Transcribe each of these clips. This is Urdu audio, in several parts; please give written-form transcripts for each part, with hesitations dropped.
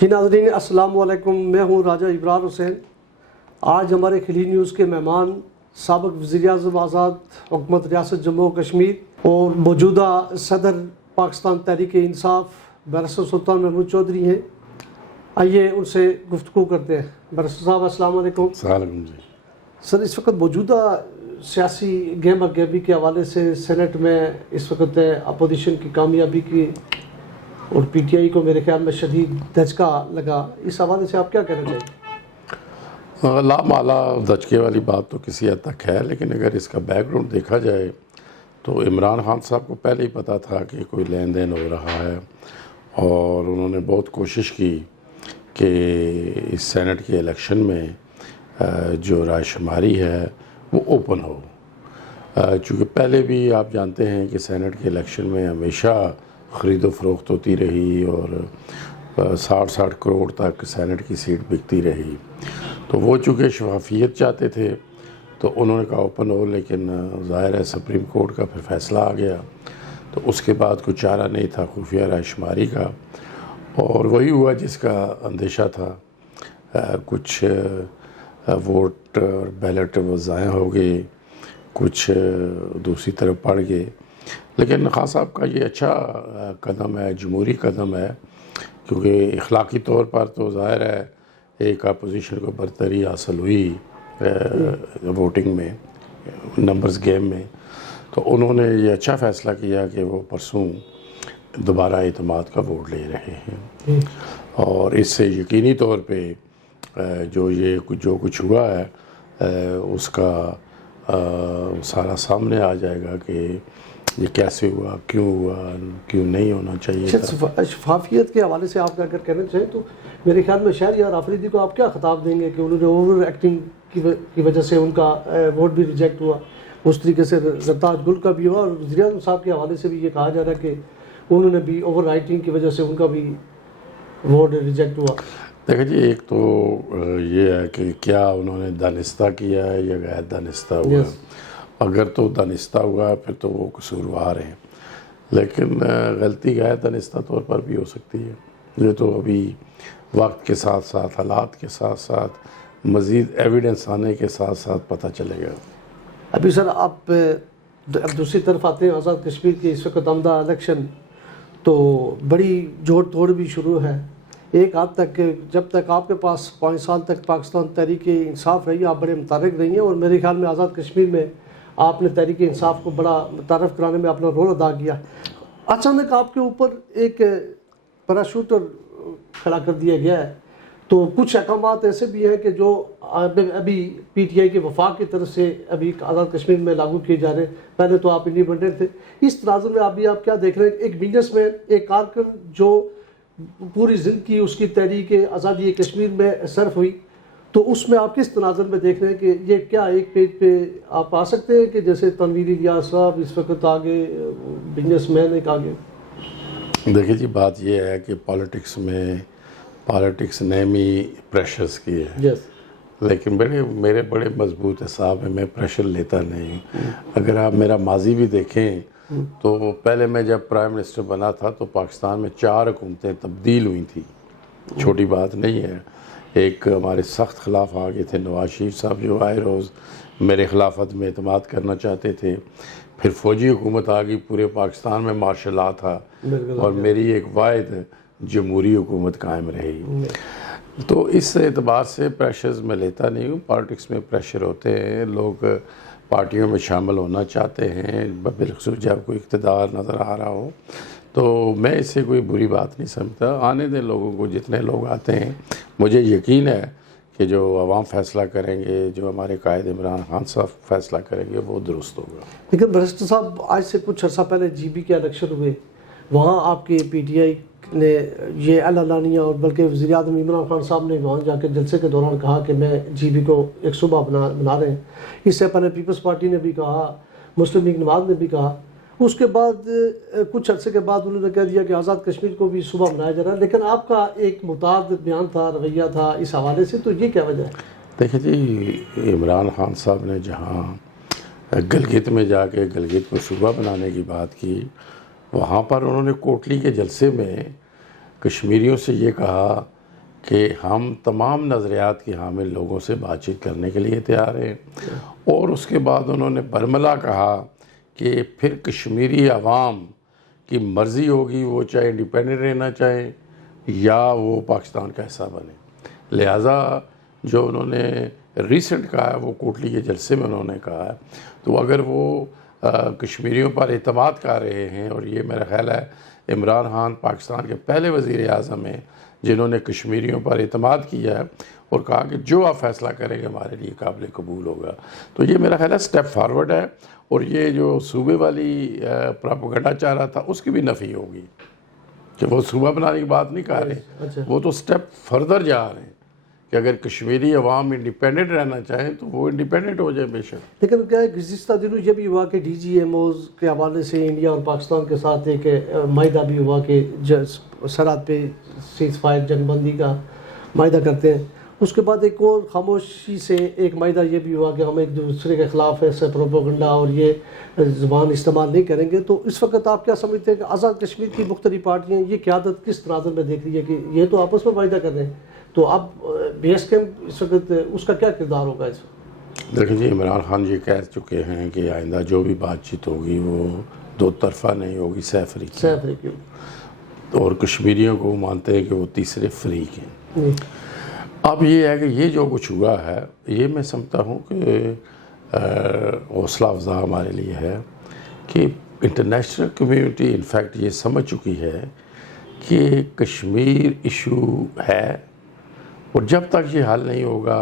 جی ناظرین السلام علیکم، میں ہوں راجہ ابرار حسین۔ آج ہمارے خلیج نیوز کے مہمان سابق وزیر اعظم آزاد حکومت ریاست جموں و کشمیر اور موجودہ صدر پاکستان تحریک انصاف بیرسٹر سلطان محمود چودھری ہیں۔ آئیے ان سے گفتگو کرتے ہیں۔ بیرسٹر صاحب السلام علیکم۔ السلام علیکم جی۔ سر، اس وقت موجودہ سیاسی گیم گیبی کے حوالے سے سینٹ میں اس وقت اپوزیشن کی کامیابی کی اور پی ٹی آئی کو میرے خیال میں شدید دھچکا لگا، اس حوالے سے آپ کیا کہنا چاہیے؟ لامالا دھچکے والی بات تو کسی حد تک ہے، لیکن اگر اس کا بیک گراؤنڈ دیکھا جائے تو عمران خان صاحب کو پہلے ہی پتہ تھا کہ کوئی لین دین ہو رہا ہے، اور انہوں نے بہت کوشش کی کہ اس سینٹ کے الیکشن میں جو رائے شماری ہے وہ اوپن ہو، چونکہ پہلے بھی آپ جانتے ہیں کہ سینٹ کے الیکشن میں ہمیشہ خرید و فروخت ہوتی رہی اور 60 کروڑ تک سینٹ کی سیٹ بکتی رہی، تو وہ چونکہ شفافیت چاہتے تھے تو انہوں نے کہا اوپن ہو، لیکن ظاہر ہے سپریم کورٹ کا پھر فیصلہ آ گیا، تو اس کے بعد کوئی چارہ نہیں تھا خفیہ رائے شماری کا، اور وہی ہوا جس کا اندیشہ تھا۔ کچھ ووٹ اور بیلٹ وہ ضائع ہو گئے، کچھ دوسری طرف پڑ گئے، لیکن خان صاحب کا یہ اچھا قدم ہے، جمہوری قدم ہے، کیونکہ اخلاقی طور پر تو ظاہر ہے ایک اپوزیشن کو برتری حاصل ہوئی ووٹنگ میں، نمبرز گیم میں، تو انہوں نے یہ اچھا فیصلہ کیا کہ وہ پرسوں دوبارہ اعتماد کا ووٹ لے رہے ہیں، اور اس سے یقینی طور پہ جو کچھ ہوا ہے اس کا سارا سامنے آ جائے گا کہ یہ کیسے ہوا، کیوں نہیں ہونا چاہیے تھا۔ شفافیت کے حوالے سے آپ اگر کہنا چاہیں تو میرے خیال میں شہریار آفریدی کو آپ کیا خطاب دیں گے کہ انہوں نے اوور ایکٹنگ کی وجہ سے ان کا ووٹ بھی ریجیکٹ ہوا، اس طریقے سے زرتاج گل کا بھی ہوا، اور وزیر اعظم صاحب کے حوالے سے بھی یہ کہا جا رہا ہے کہ انہوں نے بھی اوور رائٹنگ کی وجہ سے ان کا بھی ووٹ ریجیکٹ ہوا۔ دیکھیں جی، ایک تو یہ ہے کہ کیا انہوں نے دانستہ کیا ہے یا غیر دانستہ ہوا، اگر تو دانستہ ہوا ہے پھر تو وہ قصوروار ہیں، لیکن غلطی غیر دانستہ طور پر بھی ہو سکتی ہے، یہ تو ابھی وقت کے ساتھ ساتھ، حالات کے ساتھ ساتھ، مزید ایویڈنس آنے کے ساتھ ساتھ پتہ چلے گا۔ ابھی سر آپ اب دوسری طرف آتے ہیں، آزاد کشمیر کے اس وقت آمدہ الیکشن تو بڑی جوڑ توڑ بھی شروع ہے۔ ایک حد تک جب تک آپ کے پاس 5 سال تک پاکستان تحریک انصاف رہی، آپ بڑے متحرک رہی ہیں، اور میرے خیال میں آزاد کشمیر میں آپ نے تحریک انصاف کو بڑا متعارف کرانے میں اپنا رول ادا کیا۔ اچانک آپ کے اوپر ایک پیراشوٹر کھڑا کر دیا گیا ہے، تو کچھ احکامات ایسے بھی ہیں کہ جو ابھی پی ٹی آئی کے وفاق کی طرف سے ابھی آزاد کشمیر میں لاگو کیے جا رہے ہیں، پہلے تو آپ انڈیپینڈنٹ تھے۔ اس تناظر میں آپ کیا دیکھ رہے ہیں؟ ایک بزنس مین، ایک کارکن جو پوری زندگی اس کی تحریک آزادی کشمیر میں صرف ہوئی، تو اس میں آپ کس تناظر میں دیکھ رہے ہیں کہ یہ کیا ایک پیج پہ آپ آ سکتے ہیں کہ جیسے تنویر الیاس صاحب اس وقت آگے، بزنس مین ایک آگے؟ دیکھیں جی، بات یہ ہے کہ پالیٹکس نے بھی پریشرز کی ہے، لیکن میرے بڑے مضبوط حساب ہے، میں پریشر لیتا نہیں ہوں۔ اگر آپ میرا ماضی بھی دیکھیں تو پہلے میں جب پرائم منسٹر بنا تھا تو پاکستان میں 4 حکومتیں تبدیل ہوئی تھیں، چھوٹی بات نہیں ہے۔ ایک ہمارے سخت خلاف آ گئے تھے نواز شریف صاحب، جو آئے روز میرے خلافت میں اعتماد کرنا چاہتے تھے، پھر فوجی حکومت آ گئی، پورے پاکستان میں مارشل لا تھا، اور میری ایک واحد جمہوری حکومت قائم رہی۔ تو اس اعتبار سے پریشرز میں لیتا نہیں ہوں۔ پالیٹکس میں پریشر ہوتے ہیں، لوگ پارٹیوں میں شامل ہونا چاہتے ہیں، بالخصوص جب کوئی اقتدار نظر آ رہا ہو، تو میں اس سے کوئی بری بات نہیں سمجھتا۔ آنے دیں لوگوں کو، جتنے لوگ آتے ہیں، مجھے یقین ہے کہ جو عوام فیصلہ کریں گے، جو ہمارے قائد عمران خان صاحب فیصلہ کریں گے، وہ درست ہوگا۔ لیکن بیرسٹر صاحب، آج سے کچھ عرصہ پہلے جی بی کے الیکشن ہوئے، وہاں آپ کے پی ٹی آئی نے یہ اعلانیہ، اور بلکہ وزیر اعظم عمران خان صاحب نے وہاں جا کے جلسے کے دوران کہا کہ میں جی بی کو ایک صوبہ بنا رہے ہیں۔ اس سے پہلے پیپلز پارٹی نے بھی کہا، مسلم لیگ نواز نے بھی کہا، اس کے بعد کچھ عرصے کے بعد انہوں نے کہہ دیا کہ آزاد کشمیر کو بھی صوبہ بنایا جا رہا ہے، لیکن آپ کا ایک متعدد بیان تھا، رویہ تھا اس حوالے سے، تو یہ کیا وجہ ہے؟ دیکھیں جی، عمران خان صاحب نے جہاں گلگت میں جا کے گلگت کو صوبہ بنانے کی بات کی، وہاں پر انہوں نے کوٹلی کے جلسے میں کشمیریوں سے یہ کہا کہ ہم تمام نظریات کی حامل لوگوں سے بات چیت کرنے کے لیے تیار ہیں، اور اس کے بعد انہوں نے برملا کہا کہ پھر کشمیری عوام کی مرضی ہوگی، وہ چاہے انڈیپینڈنٹ رہنا چاہیں یا وہ پاکستان کا حصہ بنے۔ لہٰذا جو انہوں نے ریسنٹ کہا ہے وہ کوٹلی کے جلسے میں انہوں نے کہا ہے، تو اگر وہ کشمیریوں پر اعتماد کر رہے ہیں، اور یہ میرا خیال ہے عمران خان پاکستان کے پہلے وزیر اعظم ہیں جنہوں نے کشمیریوں پر اعتماد کیا ہے اور کہا کہ جو آپ فیصلہ کریں گے ہمارے لیے قابل قبول ہوگا، تو یہ میرا خیال ہے سٹیپ فارورڈ ہے، اور یہ جو صوبے والی پراپیگنڈا چاہ رہا تھا اس کی بھی نفی ہوگی کہ وہ صوبہ بنانے کی بات نہیں کر رہے، وہ تو سٹیپ فردر جا رہے ہیں کہ اگر کشمیری عوام انڈیپینڈنٹ رہنا چاہیں تو وہ انڈیپینڈنٹ ہو جائے بے شک۔ لیکن کیا ہے گزشتہ دنوں یہ بھی ہوا کہ ڈی جی ایم اوز کے حوالے سے انڈیا اور پاکستان کے ساتھ ایک معاہدہ بھی ہوا کہ سرحد پہ سیز فائر جنگ بندی کا معاہدہ کرتے ہیں، اس کے بعد ایک اور خاموشی سے ایک معاہدہ یہ بھی ہوا کہ ہم ایک دوسرے کے خلاف ایسے پروپیگنڈا اور یہ زبان استعمال نہیں کریں گے۔ تو اس وقت آپ کیا سمجھتے ہیں کہ آزاد کشمیر کی مختلف پارٹیاں یہ قیادت کس تناظر میں دیکھ رہی ہے کہ یہ تو آپس میں معاہدہ کر رہے ہیں، تو اب بی ایس کیمپ اس وقت اس کا کیا کردار ہوگا اس وقت؟ دیکھیں جی، عمران خان جی کہہ چکے ہیں کہ آئندہ جو بھی بات چیت ہوگی وہ دو طرفہ نہیں ہوگی، سہ فریقی، اور کشمیریوں کو مانتے ہیں کہ وہ تیسرے فریق ہیں۔ اب یہ ہے کہ یہ جو کچھ ہوا ہے یہ میں سمجھتا ہوں کہ حوصلہ افزا ہمارے لیے ہے کہ انٹرنیشنل کمیونٹی انفیکٹ یہ سمجھ چکی ہے کہ کشمیر ایشو ہے، اور جب تک یہ حل نہیں ہوگا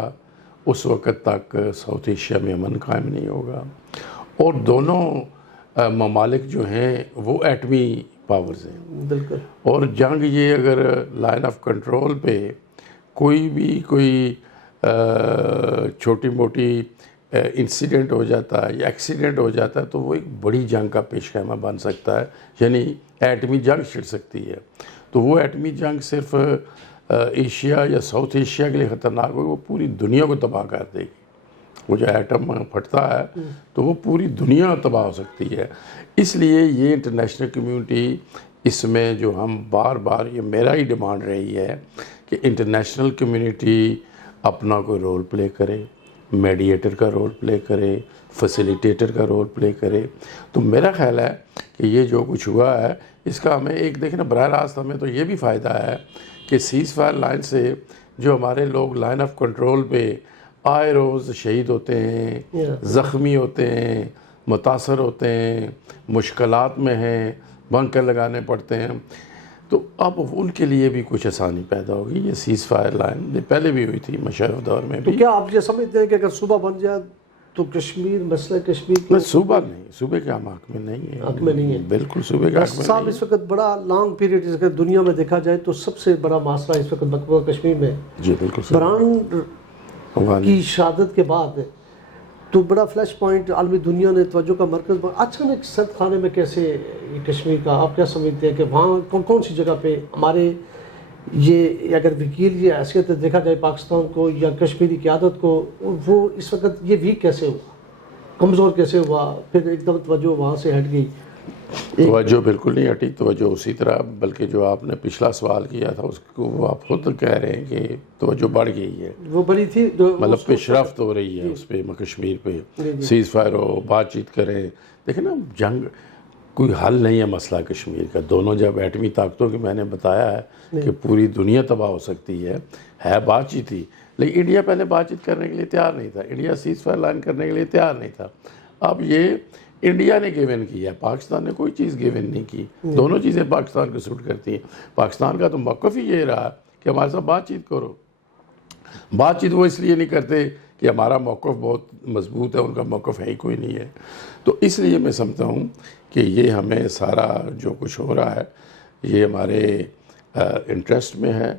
اس وقت تک ساؤتھ ایشیا میں امن قائم نہیں ہوگا، اور دونوں ممالک جو ہیں وہ ایٹمی پاورز ہیں، بالکل، اور جنگ یہ اگر لائن آف کنٹرول پہ کوئی چھوٹی موٹی انسیڈنٹ ہو جاتا ہے یا ایکسیڈنٹ ہو جاتا ہے تو وہ ایک بڑی جنگ کا پیش خیمہ بن سکتا ہے، یعنی ایٹمی جنگ چھڑ سکتی ہے۔ تو وہ ایٹمی جنگ صرف ایشیا یا ساؤتھ ایشیا کے لیے خطرناک ہوگی، وہ پوری دنیا کو تباہ کر دے گی۔ وہ جو ایٹم پھٹتا ہے تو وہ پوری دنیا تباہ ہو سکتی ہے۔ اس لیے یہ انٹرنیشنل کمیونٹی اس میں جو ہم بار بار یہ میرا ہی ڈیمانڈ رہی ہے کہ انٹرنیشنل کمیونٹی اپنا کوئی رول پلے کرے، میڈیٹر کا رول پلے کرے، فیسیلیٹیٹر کا رول پلے کرے۔ تو میرا خیال ہے کہ یہ جو کچھ ہوا ہے اس کا ہمیں ایک دیکھنا براہ راست ہمیں تو یہ بھی فائدہ ہے کہ سیز فائر لائن سے جو ہمارے لوگ لائن آف کنٹرول پہ آئے روز شہید ہوتے ہیں، زخمی ہوتے ہیں، متاثر ہوتے ہیں، مشکلات میں ہیں، بنکر لگانے پڑتے ہیں، تو اب ان کے لیے بھی کچھ آسانی پیدا ہوگی۔ یہ سیز فائر لائن یہ پہلے بھی ہوئی تھی مشرف دور میں بھی۔ تو کیا آپ یہ سمجھتے ہیں کہ اگر صوبہ بن جائے تو کشمیر مسئلہ کشمیر میں صوبہ نہیں، صوبے کے ہم حق میں نہیں ہے، حق میں نہیں ہے، بالکل صوبے کا حق میں صاحب نہیں اس وقت بڑا لانگ پیریڈ اگر دنیا میں دیکھا جائے تو سب سے بڑا مسئلہ اس وقت مقبوضہ کشمیر میں جی بالکل برہان کی شہادت کے بعد تو بڑا فلیش پوائنٹ عالمی دنیا نے توجہ کا مرکز اچانک سرد خانے میں کیسے کشمیر کا آپ کیا سمجھتے ہیں کہ وہاں کون سی جگہ پہ ہمارے یہ اگر وکیل یہ حیثیت دیکھا جائے پاکستان کو یا کشمیری قیادت کو، وہ اس وقت یہ ویک کیسے ہوا، کمزور کیسے ہوا، پھر ایک دم توجہ وہاں سے ہٹ گئی؟ توجہ بالکل نہیں ہٹی، توجہ اسی طرح، بلکہ جو آپ نے پچھلا سوال کیا تھا اس کو وہ آپ خود کہہ رہے ہیں کہ توجہ بڑھ گئی ہے، وہ بڑی تھی مطلب پیش رفت ہو رہی ہے اس پہ کشمیر پہ، سیز فائر ہو، بات چیت کریں۔ دیکھیں نا، جنگ کوئی حل نہیں ہے مسئلہ کشمیر کا، دونوں جب ایٹمی طاقتوں کی میں نے بتایا ہے کہ پوری دنیا تباہ ہو سکتی ہے بات چیت ہی، لیکن انڈیا پہلے بات چیت کرنے کے لیے تیار نہیں تھا، انڈیا سیز فائر لائن کرنے کے لیے تیار نہیں تھا۔ اب یہ انڈیا نے گیون کیا ہے، پاکستان نے کوئی چیز گیون نہیں کی، دونوں چیزیں پاکستان کو سوٹ کرتی ہیں۔ پاکستان کا تو موقف ہی یہ رہا کہ ہمارے ساتھ بات چیت کرو۔ بات چیت وہ اس لیے نہیں کرتے کہ ہمارا موقف بہت مضبوط ہے، ان کا موقف ہے ہی کوئی نہیں ہے۔ تو اس لیے میں سمجھتا ہوں کہ یہ ہمیں سارا جو کچھ ہو رہا ہے یہ ہمارے انٹرسٹ میں ہے،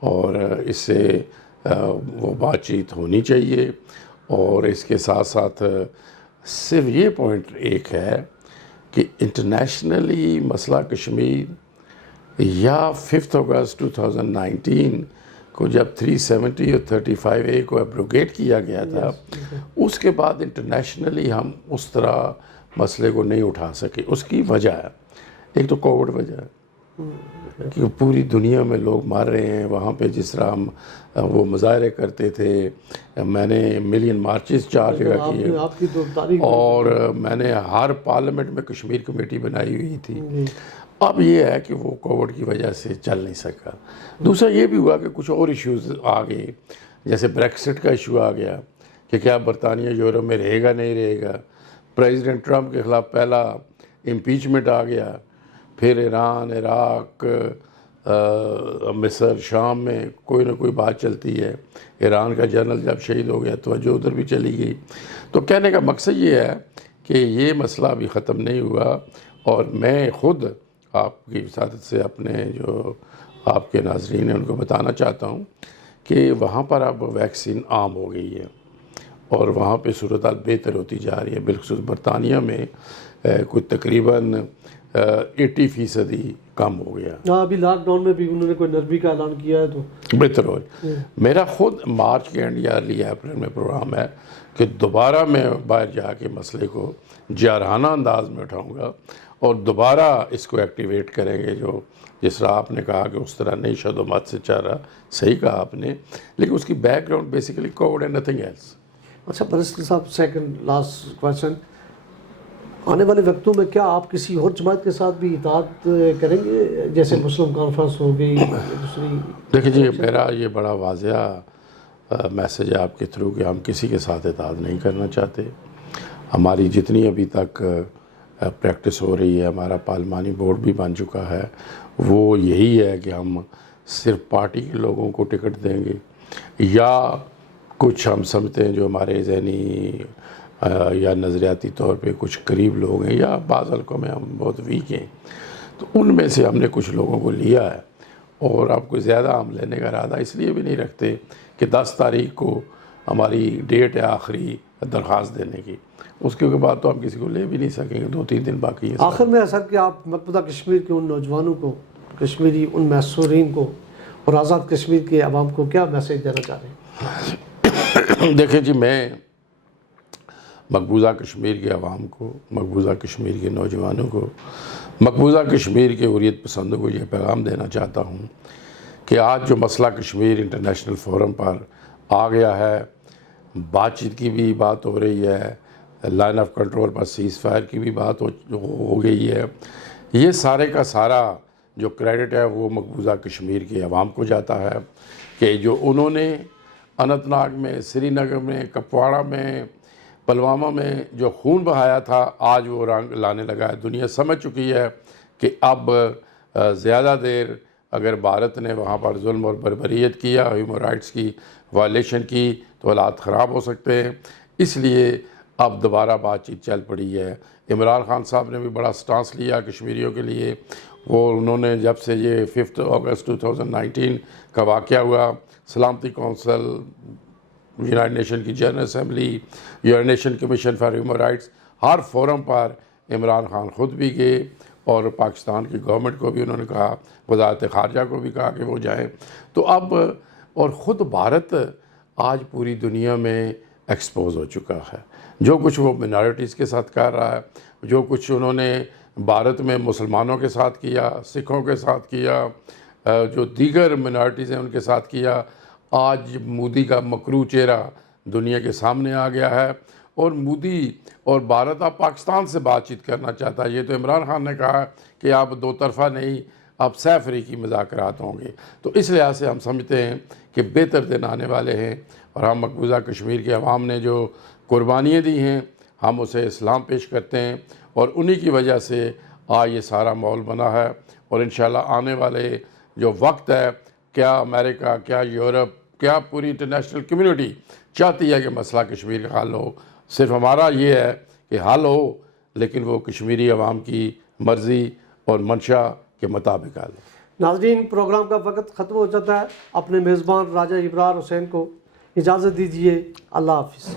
اور اس سے وہ بات چیت ہونی چاہیے، اور اس کے ساتھ ساتھ صرف یہ پوائنٹ ایک ہے کہ انٹرنیشنلی مسئلہ کشمیر یا 5 اگست 2019 کو جب 370 اور 35A کو ایبروگیٹ کیا گیا تھا، اس کے بعد انٹرنیشنلی ہم اس طرح مسئلے کو نہیں اٹھا سکے۔ اس کی وجہ ہے، ایک تو کووڈ وجہ ہے، کہ پوری دنیا میں لوگ مار رہے ہیں. وہاں پہ جس طرح ہم وہ مظاہرے کرتے تھے, میں نے ملین مارچز 4 جگہ کیے, آپ کی تو تاریخ, اور میں نے ہر پارلیمنٹ میں کشمیر کمیٹی بنائی ہوئی تھی. اب یہ ہے کہ وہ کووڈ کی وجہ سے چل نہیں سکا. دوسرا یہ بھی ہوا کہ کچھ اور ایشوز آ گئے, جیسے بریکسٹ کا ایشو آ گیا کہ کیا برطانیہ یورپ میں رہے گا نہیں رہے گا. پریزیڈنٹ ٹرمپ کے خلاف پہلا امپیچمنٹ آ گیا. پھر ایران, عراق, مصر, شام میں کوئی نہ کوئی بات چلتی ہے. ایران کا جنرل جب شہید ہو گیا توجہ ادھر بھی چلی گئی. تو کہنے کا مقصد یہ ہے کہ یہ مسئلہ ابھی ختم نہیں ہوا, اور میں خود آپ کی وساطت سے اپنے جو آپ کے ناظرین ہیں ان کو بتانا چاہتا ہوں کہ وہاں پر اب ویکسین عام ہو گئی ہے اور وہاں پہ صورتحال بہتر ہوتی جا رہی ہے. بالخصوص برطانیہ میں کوئی تقریباً 80% کم ہو گیا. ابھی لاک ڈاؤن میں بھی انہوں نے کوئی نرمی کا اعلان کیا ہے تو بہتر ہو. میرا خود مارچ کے اینڈ یا ارلی اپریل میں پروگرام ہے کہ دوبارہ میں باہر جا کے مسئلے کو جارحانہ انداز میں اٹھاؤں گا اور دوبارہ اس کو ایکٹیویٹ کریں گے. جو جس طرح آپ نے کہا کہ اس طرح نہیں شد و مت سے چاہ رہا, صحیح کہا آپ نے, لیکن اس کی background basically COVID and nothing else. اچھا برسکر صاحب, سیکنڈ لاسٹ کویشچن, آنے والے وقتوں میں کیا آپ کسی اور جماعت کے ساتھ بھی اتحاد کریں گے, جیسے مسلم کانفرنس ہو گئی دوسری؟ دیکھیں جی, میرا یہ بڑا واضح میسج ہے آپ کے تھرو کہ ہم کسی کے ساتھ اتحاد نہیں کرنا چاہتے. ہماری جتنی ابھی تک پریکٹس ہو رہی ہے, ہمارا پارلیمانی بورڈ بھی بن چکا ہے, وہ یہی ہے کہ ہم صرف پارٹی کے لوگوں کو ٹکٹ دیں گے, یا کچھ ہم سمجھتے ہیں جو ہمارے ذہنی یا نظریاتی طور پہ کچھ قریب لوگ ہیں, یا بعض حلقوں میں ہم بہت ویک ہیں, تو ان میں سے ہم نے کچھ لوگوں کو لیا ہے. اور آپ کو زیادہ ہم لینے کا ارادہ اس لیے بھی نہیں رکھتے کہ 10 تاریخ کو ہماری ڈیٹ ہے آخری درخواست دینے کی, اس کے بعد تو ہم کسی کو لے بھی نہیں سکیں گے, 2-3 دن باقی ہے. آخر میں سر کہ آپ مقبوضہ کشمیر کے ان نوجوانوں کو, کشمیری ان محصورین کو اور آزاد کشمیر کے عوام کو کیا میسیج دینا چاہ رہے ہیں؟ دیکھیں جی, میں مقبوضہ کشمیر کے عوام کو, مقبوضہ کشمیر کے نوجوانوں کو, مقبوضہ کشمیر کے حریت پسندوں کو یہ پیغام دینا چاہتا ہوں کہ آج جو مسئلہ کشمیر انٹرنیشنل فورم پر آ گیا ہے, بات چیت کی بھی بات ہو رہی ہے, line of control per cease fire کی بھی بات ہو گئی ہے, یہ سارے کا سارا جو کریڈٹ ہے وہ مقبوضہ کشمیر کے عوام کو جاتا ہے کہ جو انہوں نے اننت ناگ میں, سری نگر میں, کپواڑہ میں, پلوامہ میں جو خون بہایا تھا, آج وہ رنگ لانے لگا ہے. دنیا سمجھ چکی ہے کہ اب زیادہ دیر اگر بھارت نے وہاں پر ظلم اور بربریت کیا, ہیومن رائٹس کی وائلیشن کی, تو حالات خراب ہو سکتے ہیں. اس لیے اب دوبارہ بات چیت چل پڑی ہے. عمران خان صاحب نے بھی بڑا سٹانس لیا کشمیریوں کے لیے. انہوں نے جب سے یہ 5 اگست 2019 کا واقعہ ہوا, سلامتی کونسل, یونائٹڈ نیشن کی general assembly, united nation commission for human rights, ہر فورم پر عمران خان خود بھی گئے, اور پاکستان کی گورنمنٹ کو بھی انہوں نے کہا, وزارت خارجہ کو بھی کہا کہ وہ جائیں. تو اب اور خود بھارت آج پوری دنیا میں ایکسپوز ہو چکا ہے. جو کچھ وہ منارٹیز کے ساتھ کر رہا ہے, جو کچھ انہوں نے بھارت میں مسلمانوں کے ساتھ کیا, سکھوں کے ساتھ کیا, جو دیگر منارٹیز ہیں ان کے ساتھ کیا, آج مودی کا مکروہ چہرہ دنیا کے سامنے آ گیا ہے. اور مودی اور بھارت اب پاکستان سے بات چیت کرنا چاہتا ہے. یہ تو عمران خان نے کہا کہ آپ دو طرفہ نہیں, اب سہ افریقی مذاکرات ہوں گے. تو اس لحاظ سے ہم سمجھتے ہیں کہ بہتر دن آنے والے ہیں, اور ہم مقبوضہ کشمیر کے عوام نے جو قربانیاں دی ہیں ہم اسے اسلام پیش کرتے ہیں, اور انہی کی وجہ سے آج یہ سارا ماحول بنا ہے. اور انشاءاللہ آنے والے جو وقت ہے, کیا امریکہ, کیا یورپ, کیا پوری انٹرنیشنل کمیونٹی چاہتی ہے کہ مسئلہ کشمیر کا حل ہو. صرف ہمارا یہ ہے کہ حل ہو, لیکن وہ کشمیری عوام کی مرضی اور منشا کے مطابق حل ہو. ناظرین, پروگرام کا وقت ختم ہو جاتا ہے. اپنے میزبان راجہ ابرار حسین کو اجازت دیجیے. اللہ حافظ.